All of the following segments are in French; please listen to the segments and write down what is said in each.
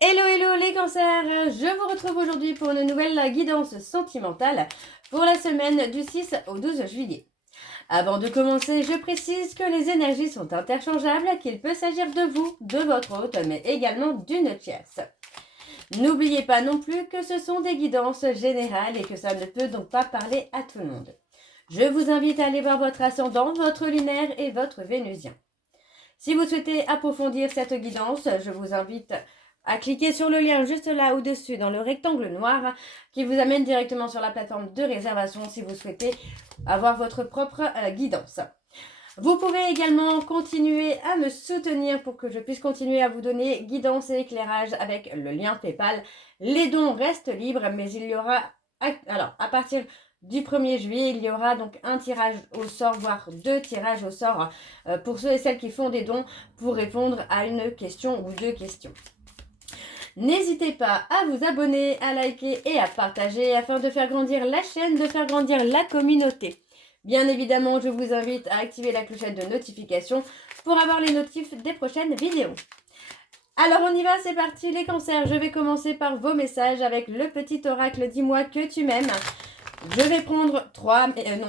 Hello hello les cancers, je vous retrouve aujourd'hui pour une nouvelle guidance sentimentale pour la semaine du 6 au 12 juillet. Avant de commencer, je précise que les énergies sont interchangeables, qu'il peut s'agir de vous, de votre hôte, mais également d'une tierce. N'oubliez pas non plus que ce sont des guidances générales et que ça ne peut donc pas parler à tout le monde. Je vous invite à aller voir votre ascendant, votre lunaire et votre vénusien. Si vous souhaitez approfondir cette guidance, je vous invite à cliquer sur le lien juste là au-dessus dans le rectangle noir qui vous amène directement sur la plateforme de réservation si vous souhaitez avoir votre propre guidance. Vous pouvez également continuer à me soutenir pour que je puisse continuer à vous donner guidance et éclairage avec le lien PayPal. Les dons restent libres, mais il y aura, alors à partir du 1er juillet, il y aura donc un tirage au sort, voire 2 tirages au sort pour ceux et celles qui font des dons pour répondre à une question ou 2 questions. N'hésitez pas à vous abonner, à liker et à partager afin de faire grandir la chaîne, de faire grandir la communauté. Bien évidemment, je vous invite à activer la clochette de notification pour avoir les notifs des prochaines vidéos. Alors on y va, c'est parti les cancers. Je vais commencer par vos messages avec le petit oracle Dis-moi que tu m'aimes. Je vais prendre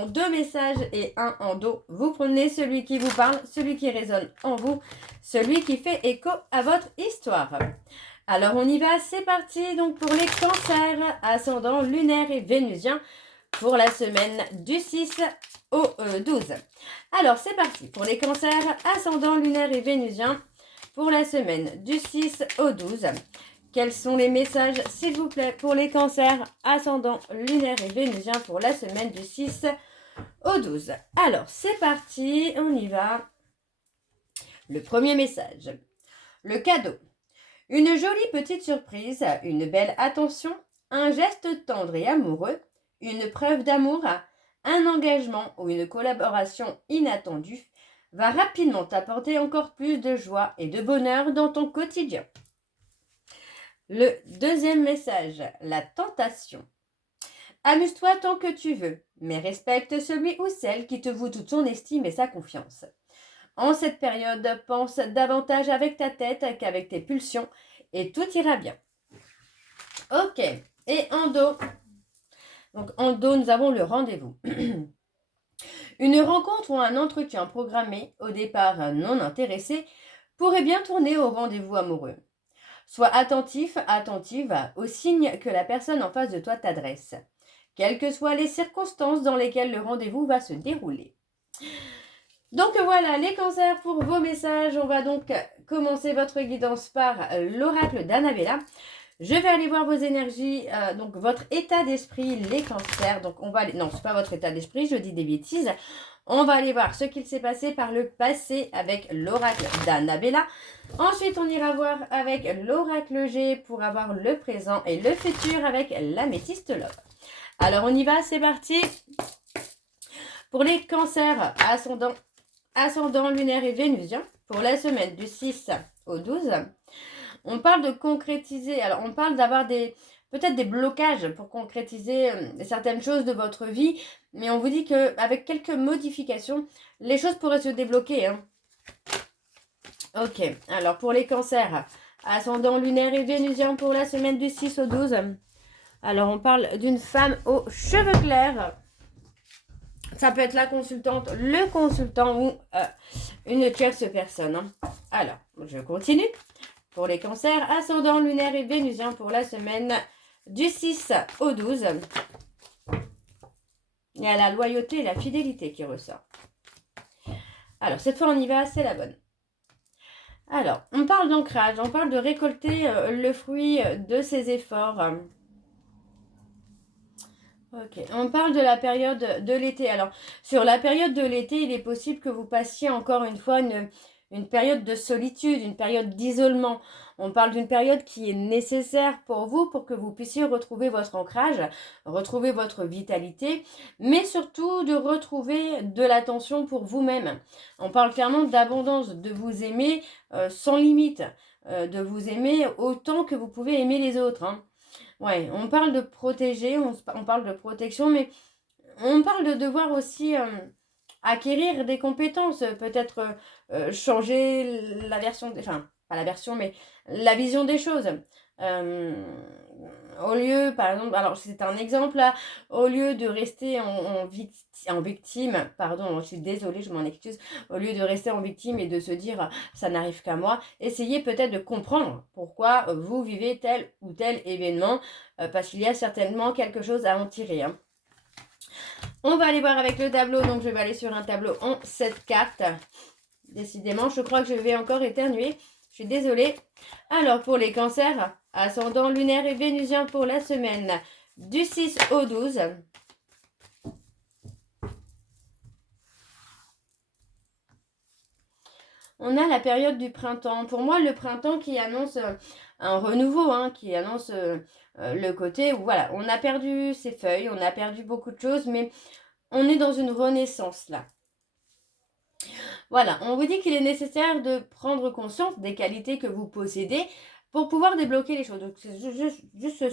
2 messages et un en dos. Vous prenez celui qui vous parle, celui qui résonne en vous, celui qui fait écho à votre histoire. Alors on y va, c'est parti donc pour les cancers, ascendant lunaire et vénusien pour la semaine du 6 au 12. Alors c'est parti pour les cancers, ascendant lunaire et vénusien pour la semaine du 6 au 12. Quels sont les messages s'il vous plaît pour les cancers, ascendant lunaire et vénusien pour la semaine du 6 au 12. Alors c'est parti, on y va. Le premier message, le cadeau. Une jolie petite surprise, une belle attention, un geste tendre et amoureux, une preuve d'amour, un engagement ou une collaboration inattendue va rapidement t'apporter encore plus de joie et de bonheur dans ton quotidien. Le deuxième message, la tentation. Amuse-toi tant que tu veux, mais respecte celui ou celle qui te voue toute son estime et sa confiance. En cette période, pense davantage avec ta tête qu'avec tes pulsions et tout ira bien. Ok, et en dos. Donc en dos, nous avons le rendez-vous. Une rencontre ou un entretien programmé, au départ non intéressé, pourrait bien tourner au rendez-vous amoureux. Sois attentif, attentive aux signes que la personne en face de toi t'adresse, quelles que soient les circonstances dans lesquelles le rendez-vous va se dérouler. Donc voilà, les cancers pour vos messages. On va donc commencer votre guidance par l'oracle d'Annabella. Je vais aller voir vos énergies, donc votre état d'esprit, les cancers. Donc on va aller... Non, c'est pas votre état d'esprit, je dis des bêtises. On va aller voir ce qu'il s'est passé par le passé avec l'oracle d'Annabella. Ensuite, on ira voir avec l'oracle G pour avoir le présent et le futur avec l'améthyste love. Alors on y va, c'est parti. Pour les cancers ascendant lunaire et vénusien, pour la semaine du 6 au 12, on parle de concrétiser, alors on parle d'avoir peut-être des blocages pour concrétiser certaines choses de votre vie, mais on vous dit qu'avec quelques modifications, les choses pourraient se débloquer. Hein. Ok, alors pour les cancers, ascendant lunaire et vénusien pour la semaine du 6 au 12, alors on parle d'une femme aux cheveux clairs. Ça peut être la consultante, le consultant ou une tierce personne. Hein. Alors, je continue. Pour les cancers, ascendant lunaire et vénusien pour la semaine du 6 au 12. Il y a la loyauté et la fidélité qui ressort. Alors, cette fois, on y va, c'est la bonne. Alors, on parle d'ancrage, on parle de récolter le fruit de ses efforts. Ok, on parle de la période de l'été. Alors, sur la période de l'été, il est possible que vous passiez encore une fois une période de solitude, une période d'isolement. On parle d'une période qui est nécessaire pour vous, pour que vous puissiez retrouver votre ancrage, retrouver votre vitalité, mais surtout de retrouver de l'attention pour vous-même. On parle clairement d'abondance, de vous aimer sans limite, de vous aimer autant que vous pouvez aimer les autres. Hein. Ouais, on parle de protéger, on parle de protection, mais on parle de devoir aussi acquérir des compétences, peut-être changer la version, enfin, pas la version, mais la vision des choses. Au lieu, par exemple, alors c'est un exemple là, au lieu de rester en victime, pardon, je suis désolée, je m'en excuse, au lieu de rester en victime et de se dire ça n'arrive qu'à moi, essayez peut-être de comprendre pourquoi vous vivez tel ou tel événement, parce qu'il y a certainement quelque chose à en tirer. Hein. On va aller voir avec le tableau, donc je vais aller sur un tableau en 7 cartes. Décidément, je crois que je vais encore éternuer. Je suis désolée. Alors, pour les cancers, ascendant lunaire et vénusien pour la semaine du 6 au 12. On a la période du printemps. Pour moi, le printemps qui annonce un renouveau, hein, qui annonce le côté où, voilà, on a perdu ses feuilles, on a perdu beaucoup de choses, mais on est dans une renaissance là. Voilà, on vous dit qu'il est nécessaire de prendre conscience des qualités que vous possédez pour pouvoir débloquer les choses. Donc, c'est juste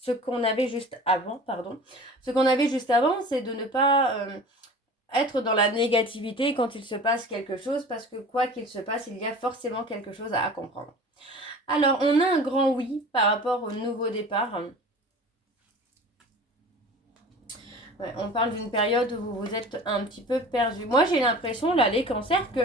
ce qu'on avait juste avant, pardon. Ce qu'on avait juste avant, c'est de ne pas être dans la négativité quand il se passe quelque chose, parce que quoi qu'il se passe, il y a forcément quelque chose à comprendre. Alors, on a un grand oui par rapport au nouveau départ. Ouais, on parle d'une période où vous êtes un petit peu perdu. Moi, j'ai l'impression, là, les cancers, que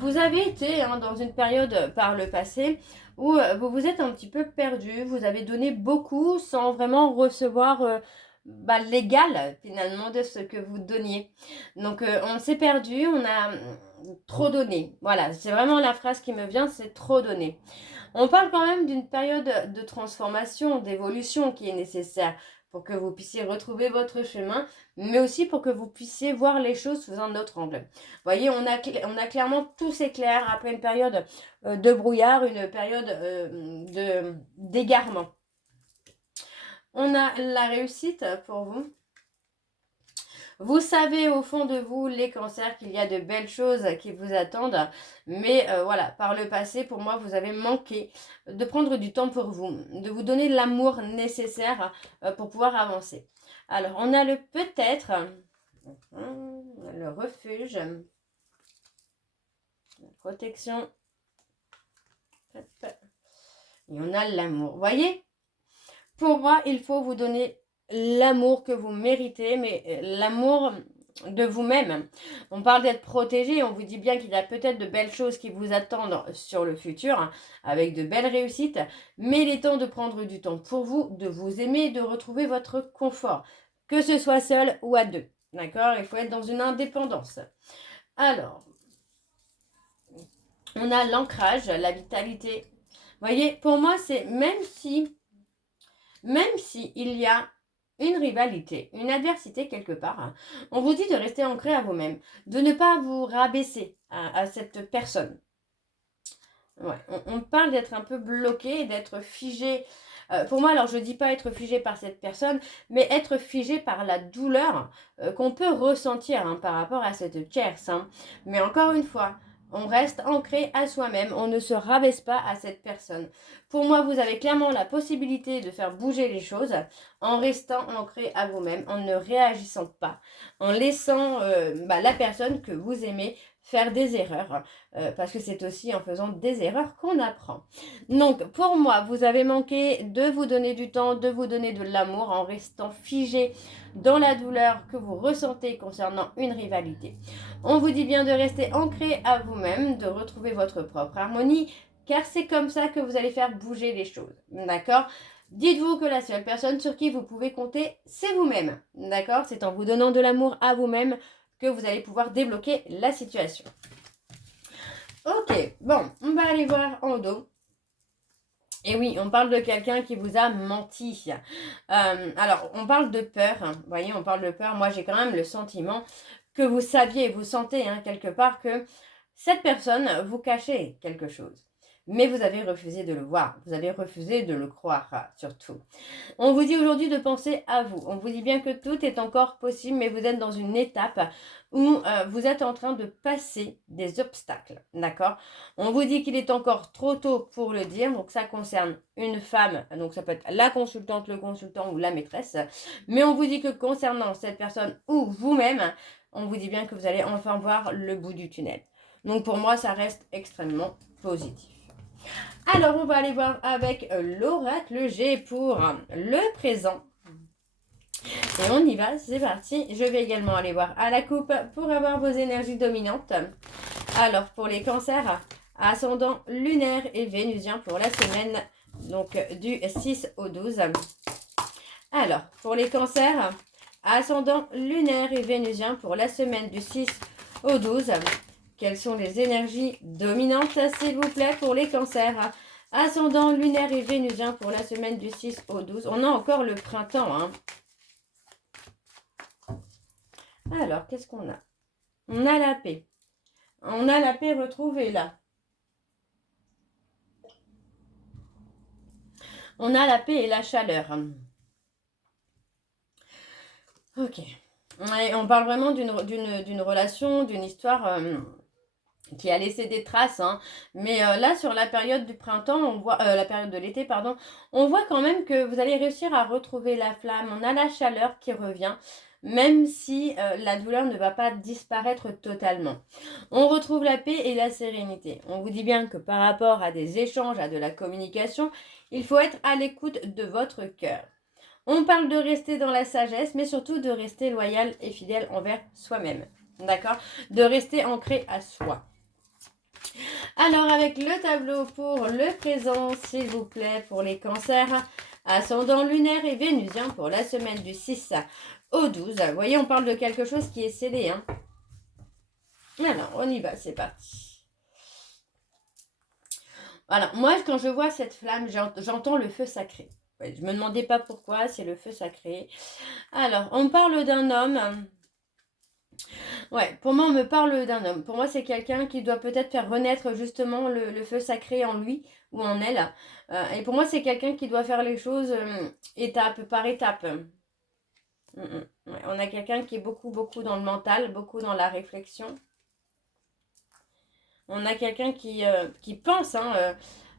vous avez été dans une période par le passé où vous vous êtes un petit peu perdu. Vous avez donné beaucoup sans vraiment recevoir l'égal, finalement, de ce que vous donniez. Donc, on s'est perdu, on a trop donné. Voilà, c'est vraiment la phrase qui me vient, c'est trop donné. On parle quand même d'une période de transformation, d'évolution qui est nécessaire pour que vous puissiez retrouver votre chemin, mais aussi pour que vous puissiez voir les choses sous un autre angle. Vous voyez, on a clairement tout s'éclaire après une période de brouillard, une période d'égarement. On a la réussite pour vous. Vous savez au fond de vous, les cancers, qu'il y a de belles choses qui vous attendent. Mais voilà, par le passé, pour moi, vous avez manqué de prendre du temps pour vous, de vous donner l'amour nécessaire pour pouvoir avancer. Alors, on a le peut-être, le refuge, la protection, et on a l'amour. Vous voyez, pour moi, il faut vous donner l'amour que vous méritez, mais l'amour de vous-même. On parle d'être protégé, on vous dit bien qu'il y a peut-être de belles choses qui vous attendent sur le futur, avec de belles réussites, mais il est temps de prendre du temps pour vous, de vous aimer, de retrouver votre confort, que ce soit seul ou à deux. D'accord? Il faut être dans une indépendance. Alors, on a l'ancrage, la vitalité. Vous voyez, pour moi, c'est même si il y a une rivalité, une adversité quelque part, on vous dit de rester ancré à vous-même, de ne pas vous rabaisser à cette personne. Ouais, on parle d'être un peu bloqué, d'être figé. Pour moi, alors je ne dis pas être figé par cette personne, mais être figé par la douleur qu'on peut ressentir par rapport à cette tierce. Mais encore une fois, on reste ancré à soi-même, on ne se rabaisse pas à cette personne. Pour moi, vous avez clairement la possibilité de faire bouger les choses en restant ancré à vous-même, en ne réagissant pas, en laissant la personne que vous aimez faire des erreurs, parce que c'est aussi en faisant des erreurs qu'on apprend. Donc, pour moi, vous avez manqué de vous donner du temps, de vous donner de l'amour en restant figé dans la douleur que vous ressentez concernant une rivalité. On vous dit bien de rester ancré à vous-même, de retrouver votre propre harmonie, car c'est comme ça que vous allez faire bouger les choses, d'accord ? Dites-vous que la seule personne sur qui vous pouvez compter, c'est vous-même, d'accord ? C'est en vous donnant de l'amour à vous-même que vous allez pouvoir débloquer la situation. Ok, bon, on va aller voir en dos. Et oui, on parle de quelqu'un qui vous a menti. Alors, on parle de peur. Vous voyez, on parle de peur. Moi, j'ai quand même le sentiment que vous saviez, vous sentez quelque part que cette personne vous cachait quelque chose. Mais vous avez refusé de le voir. Vous avez refusé de le croire, surtout. On vous dit aujourd'hui de penser à vous. On vous dit bien que tout est encore possible, mais vous êtes dans une étape où vous êtes en train de passer des obstacles, d'accord ? On vous dit qu'il est encore trop tôt pour le dire, donc ça concerne une femme, donc ça peut être la consultante, le consultant ou la maîtresse, mais on vous dit que concernant cette personne ou vous-même, on vous dit bien que vous allez enfin voir le bout du tunnel. Donc pour moi, ça reste extrêmement positif. Alors, on va aller voir avec l'oracle G pour le présent. Et on y va, c'est parti. Je vais également aller voir à la coupe pour avoir vos énergies dominantes. Alors, pour les cancers, ascendant lunaire et vénusien pour la semaine, donc du 6 au 12. Alors, pour les cancers, ascendant lunaire et vénusien pour la semaine du 6 au 12. Quelles sont les énergies dominantes, s'il vous plaît, pour les cancers? Ascendant lunaire et vénusien pour la semaine du 6 au 12. On a encore le printemps, hein. Alors, qu'est-ce qu'on a? On a la paix. On a la paix retrouvée là. On a la paix et la chaleur. Ok. Et on parle vraiment d'une relation, d'une histoire qui a laissé des traces. Hein. Mais là, sur la période du printemps, on voit la période de l'été, pardon, on voit quand même que vous allez réussir à retrouver la flamme. On a la chaleur qui revient, même si la douleur ne va pas disparaître totalement. On retrouve la paix et la sérénité. On vous dit bien que par rapport à des échanges, à de la communication, il faut être à l'écoute de votre cœur. On parle de rester dans la sagesse, mais surtout de rester loyal et fidèle envers soi-même. D'accord? De rester ancré à soi. Alors, avec le tableau pour le présent, s'il vous plaît, pour les cancers, ascendant lunaire et vénusien pour la semaine du 6 au 12. Vous voyez, on parle de quelque chose qui est scellé. Hein. Alors, on y va, c'est parti. Alors, moi, quand je vois cette flamme, j'entends le feu sacré. Ouais, je me demandais pas pourquoi, c'est le feu sacré. Alors, on parle d'un homme. Ouais, pour moi, on me parle d'un homme. Pour moi, c'est quelqu'un qui doit peut-être faire renaître justement le feu sacré en lui ou en elle. Et pour moi, c'est quelqu'un qui doit faire les choses étape par étape. Ouais, on a quelqu'un qui est beaucoup dans le mental, beaucoup dans la réflexion. On a quelqu'un qui pense, hein,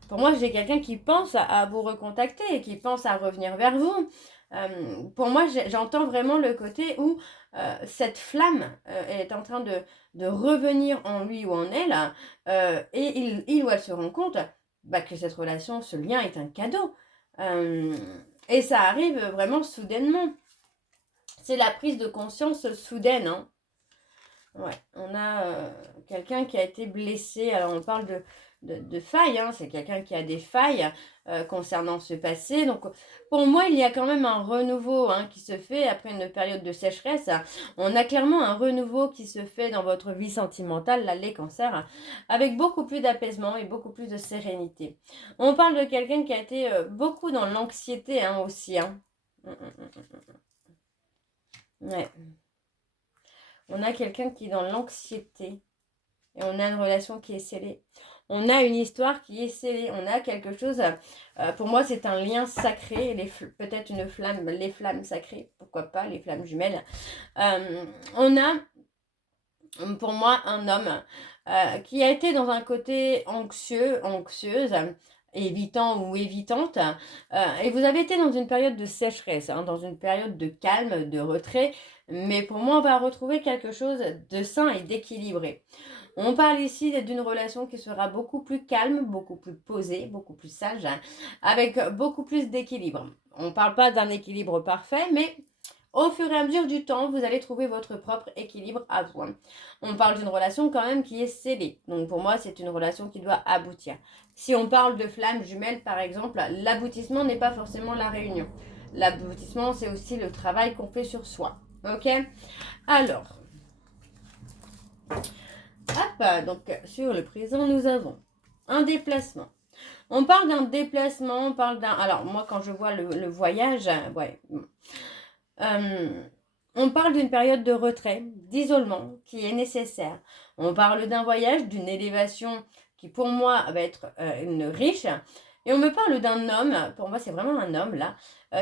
pour moi, j'ai quelqu'un qui pense à vous recontacter et qui pense à revenir vers vous. Pour moi, j'entends vraiment le côté où cette flamme est en train de revenir en lui ou en elle et il ou elle se rend compte que cette relation, ce lien est un cadeau. Et ça arrive vraiment soudainement. C'est la prise de conscience soudaine. Hein. Ouais, on a quelqu'un qui a été blessé. Alors, on parle de failles. Hein. C'est quelqu'un qui a des failles concernant ce passé. Donc, pour moi, il y a quand même un renouveau qui se fait après une période de sécheresse. On a clairement un renouveau qui se fait dans votre vie sentimentale, là, les cancers, avec beaucoup plus d'apaisement et beaucoup plus de sérénité. On parle de quelqu'un qui a été beaucoup dans l'anxiété aussi. Hein. Ouais. On a quelqu'un qui est dans l'anxiété et on a une relation qui est scellée. On a une histoire qui est scellée. On a quelque chose, pour moi c'est un lien sacré, peut-être une flamme, les flammes sacrées, pourquoi pas, les flammes jumelles. On a pour moi un homme qui a été dans un côté anxieuse, évitant ou évitante, et vous avez été dans une période de sécheresse, dans une période de calme, de retrait, mais pour moi on va retrouver quelque chose de sain et d'équilibré. On parle ici d'une relation qui sera beaucoup plus calme, beaucoup plus posée, beaucoup plus sage, avec beaucoup plus d'équilibre. On ne parle pas d'un équilibre parfait, mais au fur et à mesure du temps, vous allez trouver votre propre équilibre à vous. On parle d'une relation quand même qui est scellée. Donc pour moi, c'est une relation qui doit aboutir. Si on parle de flammes jumelles, par exemple, l'aboutissement n'est pas forcément la réunion. L'aboutissement, c'est aussi le travail qu'on fait sur soi. Ok? Alors, hop, donc sur le présent, nous avons un déplacement. On parle d'un déplacement, on parle d'un... Alors, moi, quand je vois le voyage, ouais... on parle d'une période de retrait, d'isolement qui est nécessaire. On parle d'un voyage, d'une élévation qui pour moi va être une riche. Et on me parle d'un homme, pour moi c'est vraiment un homme là,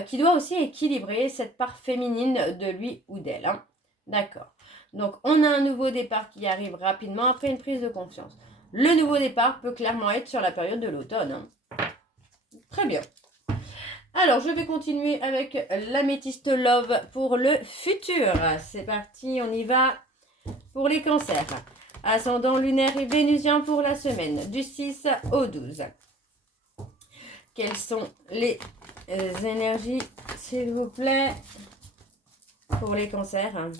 qui doit aussi équilibrer cette part féminine de lui ou d'elle. Hein. D'accord. Donc on a un nouveau départ qui arrive rapidement après une prise de conscience. Le nouveau départ peut clairement être sur la période de l'automne. Hein. Très bien. Alors, je vais continuer avec l'améthyste love pour le futur. C'est parti, on y va pour les cancers. Ascendant lunaire et vénusien pour la semaine du 6 au 12. quelles sont les énergies, s'il vous plaît, pour les cancers?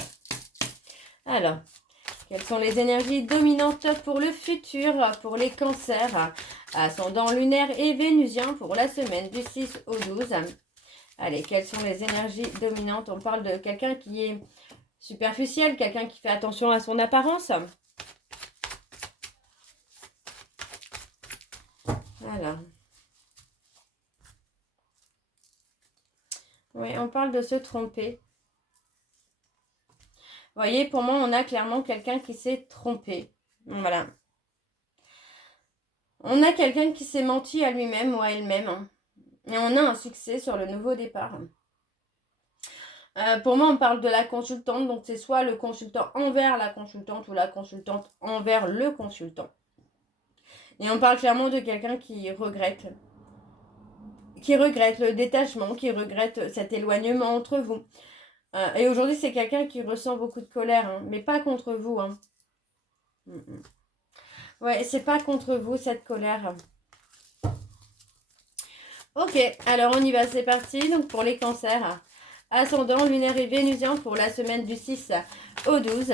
Alors, quelles sont les énergies dominantes pour le futur, pour les cancers, ascendant lunaire et vénusien pour la semaine du 6 au 12? Allez, quelles sont les énergies dominantes? On parle de quelqu'un qui est superficiel, quelqu'un qui fait attention à son apparence. Alors. Oui, on parle de se tromper. Vous voyez, pour moi, on a clairement quelqu'un qui s'est trompé. Voilà. On a quelqu'un qui s'est menti à lui-même ou à elle-même. Hein. Et on a un succès sur le nouveau départ. Pour moi, on parle de la consultante. Donc, c'est soit le consultant envers la consultante ou la consultante envers le consultant. Et on parle clairement de quelqu'un qui regrette le détachement, qui regrette cet éloignement entre vous. Et aujourd'hui, c'est quelqu'un qui ressent beaucoup de colère, hein, mais pas contre vous. Hein. Ouais, c'est pas contre vous, cette colère. Ok, alors on y va, c'est parti. Donc pour les cancers, ascendant, lunaire et vénusien pour la semaine du 6 au 12.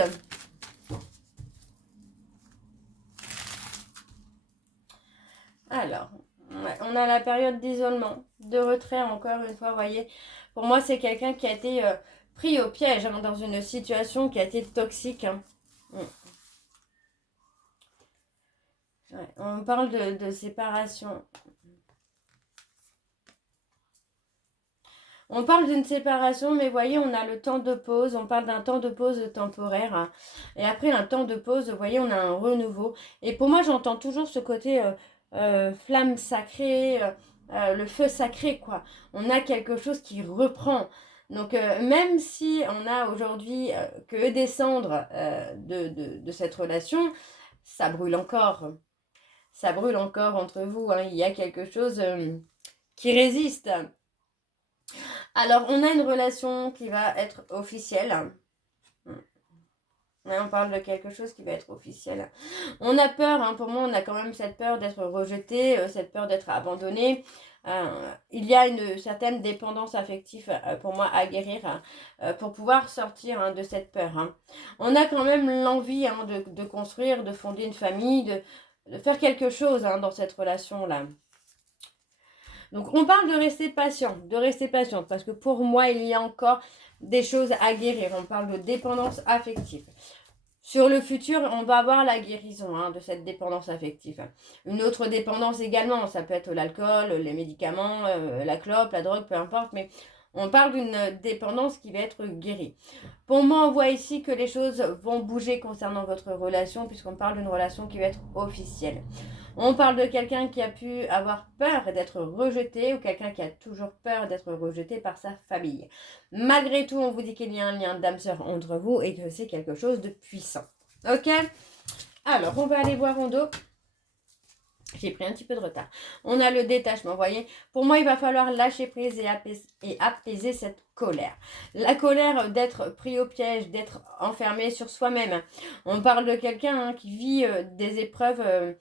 Alors, ouais, on a la période d'isolement, de retrait encore une fois, vous voyez. Pour moi, c'est quelqu'un qui a été pris au piège hein, dans une situation qui a été toxique. Hein. Ouais, on parle de séparation. On parle d'une séparation, mais vous voyez, on a le temps de pause. On parle d'un temps de pause temporaire. Hein. Et après un temps de pause, vous voyez, on a un renouveau. Et pour moi, j'entends toujours ce côté flamme sacrée, le feu sacré, quoi. On a quelque chose qui reprend. Donc, même si on a aujourd'hui que des cendres de cette relation, ça brûle encore. Ça brûle encore entre vous. Hein. Il y a quelque chose qui résiste. Alors, on a une relation qui va être officielle. On parle de quelque chose qui va être officiel. On a peur, hein, pour moi, on a quand même cette peur d'être rejeté, cette peur d'être abandonné. Il y a une certaine dépendance affective, pour moi, à guérir pour pouvoir sortir hein, de cette peur. Hein. On a quand même l'envie hein, de construire, de fonder une famille, de faire quelque chose hein, dans cette relation-là. Donc, on parle de rester patient, parce que pour moi, il y a encore des choses à guérir. On parle de dépendance affective. Sur le futur, on va avoir la guérison hein, de cette dépendance affective. Une autre dépendance également, ça peut être l'alcool, les médicaments, la clope, la drogue, peu importe, mais on parle d'une dépendance qui va être guérie. Pour moi, on voit ici que les choses vont bouger concernant votre relation, puisqu'on parle d'une relation qui va être officielle. On parle de quelqu'un qui a pu avoir peur d'être rejeté ou quelqu'un qui a toujours peur d'être rejeté par sa famille. Malgré tout, on vous dit qu'il y a un lien d'âme-sœur entre vous et que c'est quelque chose de puissant. Ok? Alors, on va aller voir en dos. J'ai pris un petit peu de retard. On a le détachement, vous voyez. Pour moi, il va falloir lâcher prise et apaiser cette colère. La colère d'être pris au piège, d'être enfermé sur soi-même. On parle de quelqu'un hein, qui vit des épreuves...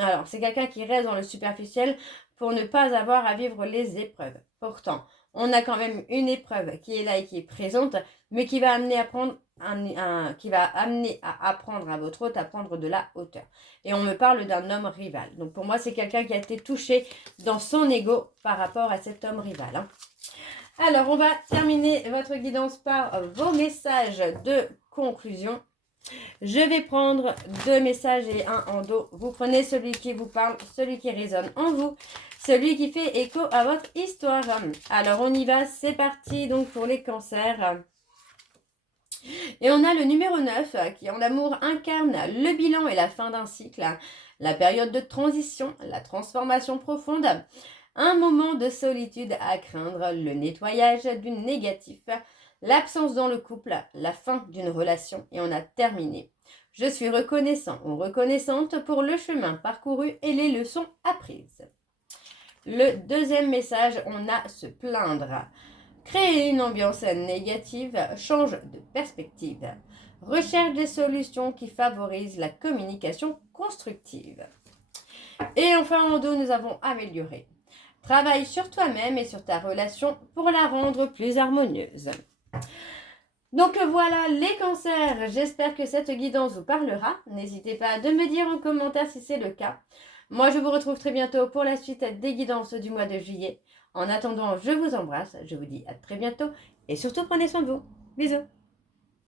Alors, c'est quelqu'un qui reste dans le superficiel pour ne pas avoir à vivre les épreuves. Pourtant, on a quand même une épreuve qui est là et qui est présente, mais qui va amener à prendre qui va amener à apprendre à votre hôte à prendre de la hauteur. Et on me parle d'un homme rival. Donc pour moi, c'est quelqu'un qui a été touché dans son ego par rapport à cet homme rival. Hein. Alors, on va terminer votre guidance par vos messages de conclusion. Je vais prendre 2 messages et un en dos. Vous prenez celui qui vous parle, celui qui résonne en vous, celui qui fait écho à votre histoire. Alors, on y va, c'est parti donc pour les cancers. Et on a le numéro 9 qui en amour incarne le bilan et la fin d'un cycle, la période de transition, la transformation profonde, un moment de solitude à craindre, le nettoyage du négatif, l'absence dans le couple, la fin d'une relation et on a terminé. Je suis reconnaissant ou reconnaissante pour le chemin parcouru et les leçons apprises. Le deuxième message, on a se plaindre. Créer une ambiance négative, change de perspective. Recherche des solutions qui favorisent la communication constructive. Et enfin, en dos, nous avons amélioré. Travaille sur toi-même et sur ta relation pour la rendre plus harmonieuse. Donc voilà les cancers, j'espère que cette guidance vous parlera. N'hésitez pas de me dire en commentaire si c'est le cas. Moi je vous retrouve très bientôt pour la suite des guidances du mois de juillet. En attendant, je vous embrasse, je vous dis à très bientôt et surtout prenez soin de vous. Bisous.